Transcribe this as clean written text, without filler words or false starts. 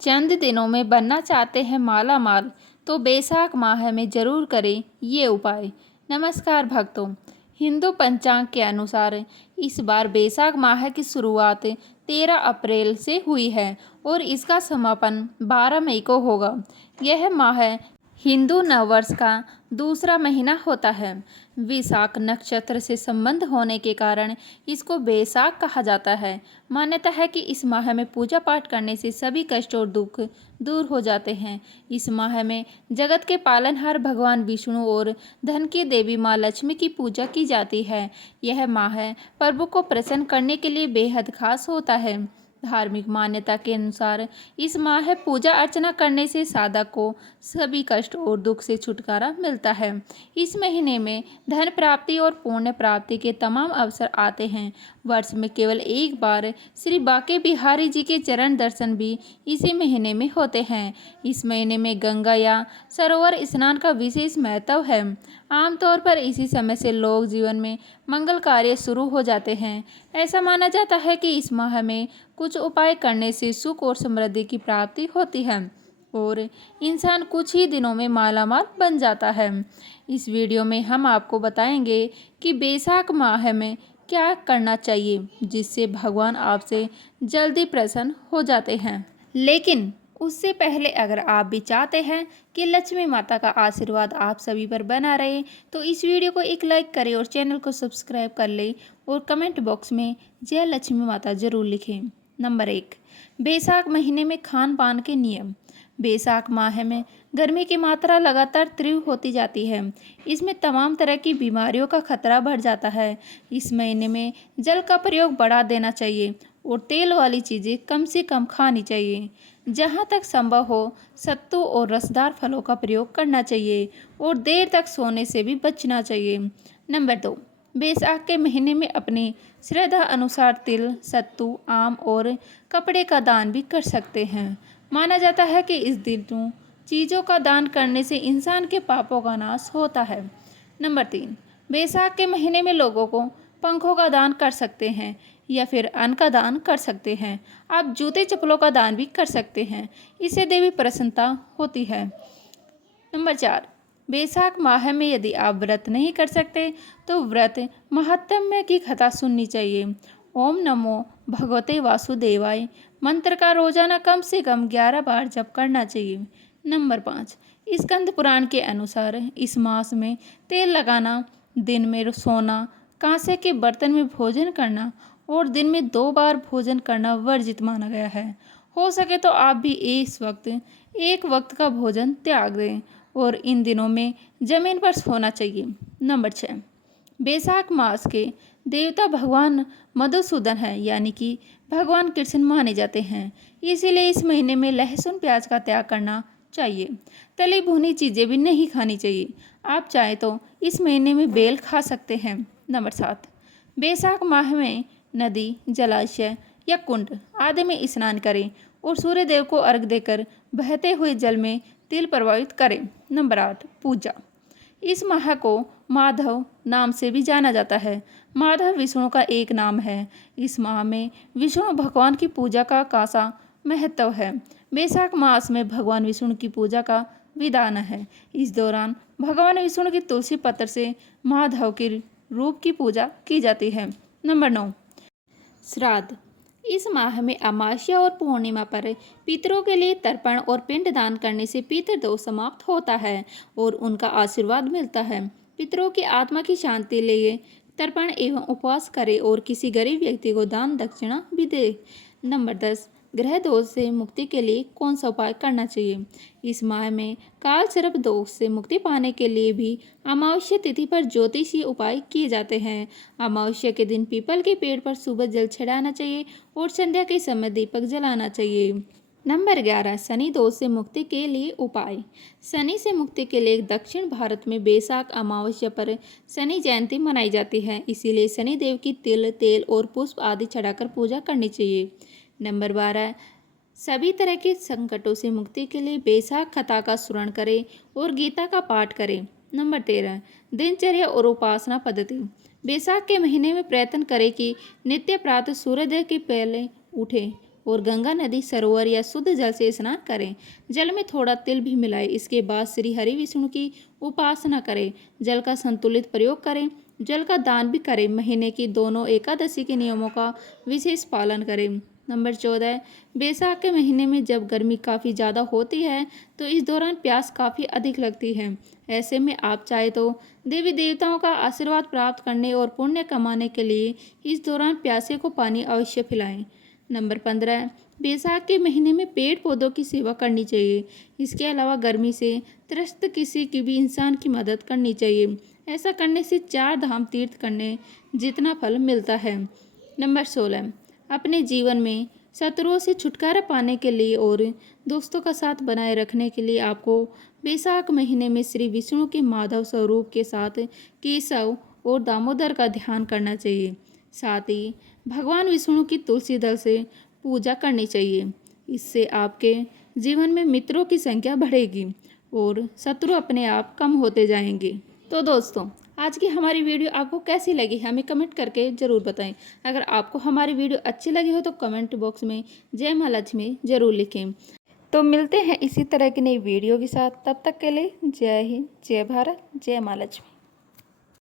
चंद दिनों में बनना चाहते हैं माला माल तो बैसाख माह में जरूर करें ये उपाय। नमस्कार भक्तों, हिंदू पंचांग के अनुसार इस बार बैसाख माह की शुरुआत 13 अप्रैल से हुई है और इसका समापन 12 मई को होगा। यह माह हिंदू नववर्ष का दूसरा महीना होता है। विशाख नक्षत्र से संबंध होने के कारण इसको बैसाख कहा जाता है। मान्यता है कि इस माह में पूजा पाठ करने से सभी कष्ट और दुख दूर हो जाते हैं। इस माह में जगत के पालनहार भगवान विष्णु और धन की देवी माँ लक्ष्मी की पूजा की जाती है। यह माह प्रभु को प्रसन्न करने के लिए बेहद खास होता है। धार्मिक मान्यता के अनुसार इस माह पूजा अर्चना करने से साधक को सभी कष्ट और दुख से छुटकारा मिलता है। इस महीने में धन प्राप्ति और पुण्य प्राप्ति के तमाम अवसर आते हैं। वर्ष में केवल एक बार श्री बांके बिहारी जी के चरण दर्शन भी इसी महीने में होते हैं। इस महीने में गंगा या सरोवर स्नान का विशेष महत्व है। आमतौर पर इसी समय से लोग जीवन में मंगल कार्य शुरू हो जाते हैं। ऐसा माना जाता है कि इस माह में कुछ उपाय करने से सुख और समृद्धि की प्राप्ति होती है और इंसान कुछ ही दिनों में मालामाल बन जाता है। इस वीडियो में हम आपको बताएंगे कि बैसाख माह में क्या करना चाहिए जिससे भगवान आपसे जल्दी प्रसन्न हो जाते हैं। लेकिन उससे पहले अगर आप भी चाहते हैं कि लक्ष्मी माता का आशीर्वाद आप सभी पर बना रहे तो इस वीडियो को एक लाइक करें और चैनल को सब्सक्राइब कर लें और कमेंट बॉक्स में जय लक्ष्मी माता जरूर लिखें। नंबर 1, बैसाख महीने में खान पान के नियम। बैसाख माह में गर्मी की मात्रा लगातार तीव्र होती जाती है। इसमें तमाम तरह की बीमारियों का खतरा बढ़ जाता है। इस महीने में जल का प्रयोग बढ़ा देना चाहिए और तेल वाली चीज़ें कम से कम खानी चाहिए। जहाँ तक संभव हो सत्तू और रसदार फलों का प्रयोग करना चाहिए और देर तक सोने से भी बचना चाहिए। नंबर 2, बैसाख के महीने में अपनी श्रद्धा अनुसार तिल, सत्तू, आम और कपड़े का दान भी कर सकते हैं। माना जाता है कि इस दिन चीज़ों का दान करने से इंसान के पापों का नाश होता है। नंबर 3, बैसाख के महीने में लोगों को पंखों का दान कर सकते हैं या फिर अन्न का दान कर सकते हैं। आप जूते चप्पलों का दान भी कर सकते हैं, इससे देवी प्रसन्नता होती है। नंबर 4, बैसाख माह में यदि आप व्रत नहीं कर सकते तो व्रत महात्म्य की कथा सुननी चाहिए। ओम नमो भगवते वासुदेवाय मंत्र का रोजाना कम से कम 11 बार जप करना चाहिए। नंबर 5, स्कंद पुराण के अनुसार इस मास में तेल लगाना, दिन में सोना, कांसे के बर्तन में भोजन करना और दिन में 2 बार भोजन करना वर्जित माना गया है। हो सके तो आप भी इस वक्त एक वक्त का भोजन त्याग दें और इन दिनों में जमीन पर सोना चाहिए। नंबर 6, बैसाख मास के देवता भगवान मधुसूदन है, यानी कि भगवान कृष्ण माने जाते हैं। इसीलिए इस महीने में लहसुन प्याज का त्याग करना चाहिए। तली भुनी चीज़ें भी नहीं खानी चाहिए। आप चाहे तो इस महीने में बेल खा सकते हैं। नंबर 7, बैसाख माह में नदी, जलाशय या कुंड आदि में स्नान करें और सूर्य देव को अर्घ देकर बहते हुए जल में तिल प्रवाहित करें। नंबर 8, पूजा। इस माह को माधव नाम से भी जाना जाता है। माधव विष्णु का एक नाम है। इस माह में विष्णु भगवान की पूजा का खासा महत्व है। बैसाख मास में भगवान विष्णु की पूजा का विधान है। इस दौरान भगवान विष्णु की तुलसी पत्र से माधव के रूप की पूजा की जाती है। नंबर 9, श्राद्ध। इस माह में अमावस्या और पूर्णिमा पर पितरों के लिए तर्पण और पिंडदान करने से पितृदोष समाप्त होता है और उनका आशीर्वाद मिलता है। पितरों की आत्मा की शांति लिए तर्पण एवं उपवास करें और किसी गरीब व्यक्ति को दान दक्षिणा भी दे। नंबर 10, ग्रह दोष से मुक्ति के लिए कौन सा उपाय करना चाहिए। इस माह में काल सर्प दोष से मुक्ति पाने के लिए भी अमावस्या तिथि पर ज्योतिषीय उपाय किए जाते हैं। अमावस्या के दिन पीपल के पेड़ पर सुबह जल चढ़ाना चाहिए और संध्या के समय दीपक जलाना चाहिए। नंबर 11, शनि दोष से मुक्ति के लिए उपाय। शनि से मुक्ति के लिए दक्षिण भारत में बैसाख अमावस्या पर शनि जयंती मनाई जाती है। इसीलिए शनि देव की तिल, तेल और पुष्प आदि चढ़ाकर पूजा करनी चाहिए। नंबर 12, सभी तरह के संकटों से मुक्ति के लिए बैसाख कथा का स्मरण करें और गीता का पाठ करें। नंबर 13, दिनचर्या और उपासना पद्धति। बैसाख के महीने में प्रयत्न करें कि नित्य प्रातः सूर्योदय के पहले उठें और गंगा नदी, सरोवर या शुद्ध जल से स्नान करें। जल में थोड़ा तिल भी मिलाएं। इसके बाद श्री हरि विष्णु की उपासना करें। जल का संतुलित प्रयोग करें। जल का दान भी करें। महीने की दोनों एकादशी के नियमों का विशेष पालन करें। नंबर 14, बैसाख के महीने में जब गर्मी काफ़ी ज़्यादा होती है तो इस दौरान प्यास काफ़ी अधिक लगती है। ऐसे में आप चाहे तो देवी देवताओं का आशीर्वाद प्राप्त करने और पुण्य कमाने के लिए इस दौरान प्यासे को पानी अवश्य पिलाएं। नंबर 15, बैसाख के महीने में पेड़ पौधों की सेवा करनी चाहिए। इसके अलावा गर्मी से त्रस्त किसी की भी इंसान की मदद करनी चाहिए। ऐसा करने से 4 धाम तीर्थ करने जितना फल मिलता है। नंबर 16, अपने जीवन में शत्रुओं से छुटकारा पाने के लिए और दोस्तों का साथ बनाए रखने के लिए आपको बैसाख महीने में श्री विष्णु के माधव स्वरूप के साथ केशव और दामोदर का ध्यान करना चाहिए। साथ ही भगवान विष्णु की तुलसी दल से पूजा करनी चाहिए। इससे आपके जीवन में मित्रों की संख्या बढ़ेगी और शत्रु अपने आप कम होते जाएंगे। तो दोस्तों, आज की हमारी वीडियो आपको कैसी लगी हमें कमेंट करके ज़रूर बताएं। अगर आपको हमारी वीडियो अच्छी लगी हो तो कमेंट बॉक्स में जय माँ लक्ष्मी ज़रूर लिखें। तो मिलते हैं इसी तरह की नई वीडियो के साथ। तब तक के लिए जय हिंद, जय भारत, जय माँ लक्ष्मी।